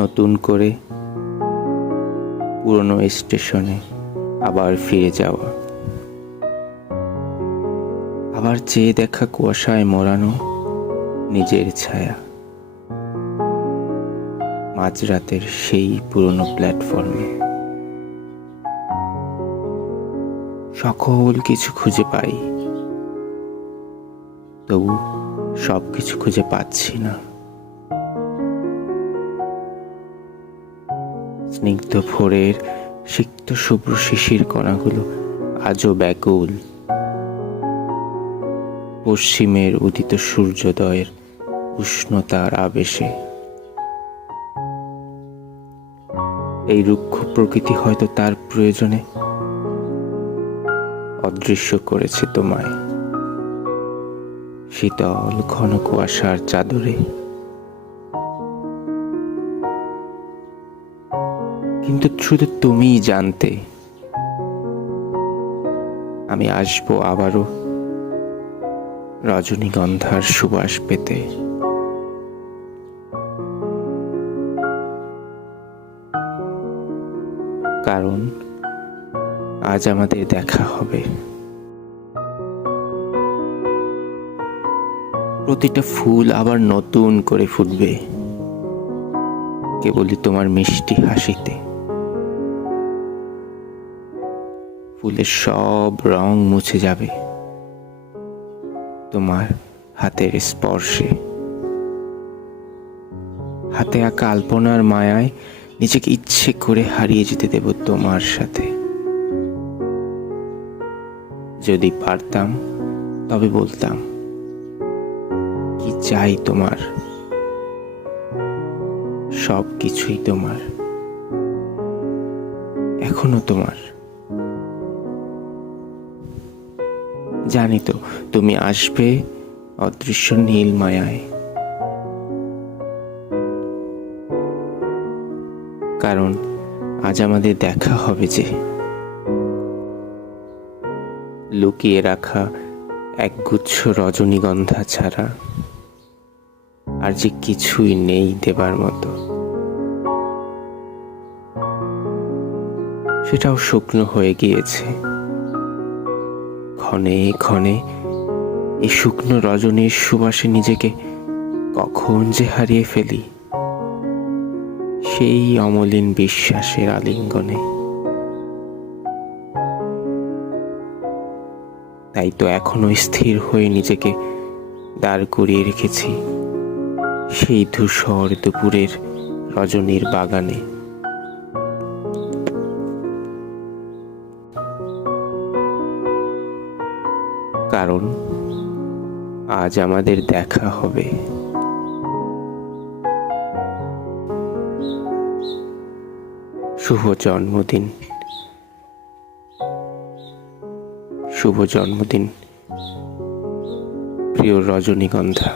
নতুন করে পুরনো স্টেশনে আবার ফিরে যাওয়া, আবার চেয়ে দেখা কুয়াশায় মোড়ানো নিজের ছায়া, মাঝরাতের সেই পুরনো প্ল্যাটফর্মে সকল কিছু খুঁজে পাই, তবু সব কিছু খুঁজে পাচ্ছি না। স্নিগ্ধ ভোরের সিক্ত শুভ্র শিশির কণাগুলো আজও ব্যাকুল, পশ্চিমের উদিত সূর্যোদয়ের উষ্ণতার আবেশে। এই রুক্ষ প্রকৃতি হয়তো তার প্রয়োজনে অদৃশ্য করেছে তোমায় শীতল ঘন কুয়াশার চাদরে। কিন্তু শুধু তুমিই জানতে, আমি আসবো আবারও রজনীগন্ধার সুবাস পেতে। কারণ আজ আমাদের দেখা হবে। প্রতিটা ফুল আবার নতুন করে ফুটবে কেবলই তোমার মিষ্টি হাসিতে। ফুলের সব রং মুছে যাবে তোমার হাতের স্পর্শে। হাতে আঁকা আলপনার মায়ায় নিজেকে ইচ্ছে করে হারিয়ে যেতে দেব তোমার সাথে। যদি পারতাম তবে বলতাম কি চাই তোমার, সব কিছুই তোমার, এখনো তোমার। জানি তো তুমি আসবে অদৃশ্য নীল মায়ায়, কারণ আজ আমাদের দেখা হবে যে লুকিয়ে রাখা একগুচ্ছ রজনীগন্ধা ছাড়া আর যে কিছুই নেই দেবার মতো। সেটাও শুকনো হয়ে গিয়েছে। ক্ষণে ক্ষণে এই শুকনো রজনীর সুবাসে নিজেকে কখন যে হারিয়ে ফেলি সেই অমলিন বিশ্বাসের আলিঙ্গনে। তাই তো এখনো স্থির হয়ে নিজেকে দাঁড় করিয়ে রেখেছি সেই ধূসর দুপুরের রজনীর বাগানে। কারণ আজ আমাদের দেখা হবে। শুভ জন্মদিন, শুভ জন্মদিন প্রিয় রজনীগন্ধা।